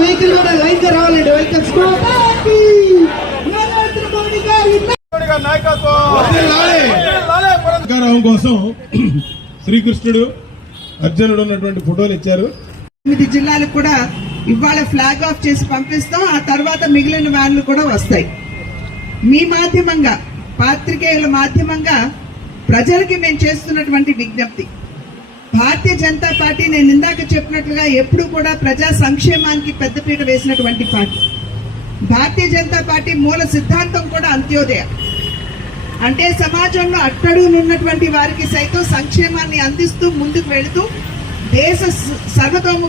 Vehicle కూడా line గా రావాలండి. వెహికల్స్ నాయకత్వం కోసం శ్రీకృష్ణుడు అర్జునుడు ఉన్నటువంటి ఫోటోలు ఇచ్చారు. 9 జిల్లాలకు కూడా ఇవాళ ఫ్లాగ్ ఆఫ్ చేసి పంపిస్తాం. ఆ తర్వాత మిగిలిన వ్యాన్లు కూడా వస్తాయి. మీ మాధ్యమంగా, పాత్రికేయుల మాధ్యమంగా ప్రజలకి మేము చేస్తున్నటువంటి విజ్ఞప్తి, భారతీయ జనతా పార్టీ నేను ఇందాక చెప్పినట్లుగా ఎప్పుడు కూడా ప్రజా సంక్షేమానికి పెద్దపీట వేసినటువంటి పార్టీ. భారతీయ జనతా పార్టీ మూల సిద్ధాంతం కూడా అంత్యోదయ, అంటే సమాజంలో అట్టడుగునున్నటువంటి వారికి సైతం సంక్షేమాన్ని అందిస్తూ ముందుకు వెళుతూ దేశ సర్వతోముఖ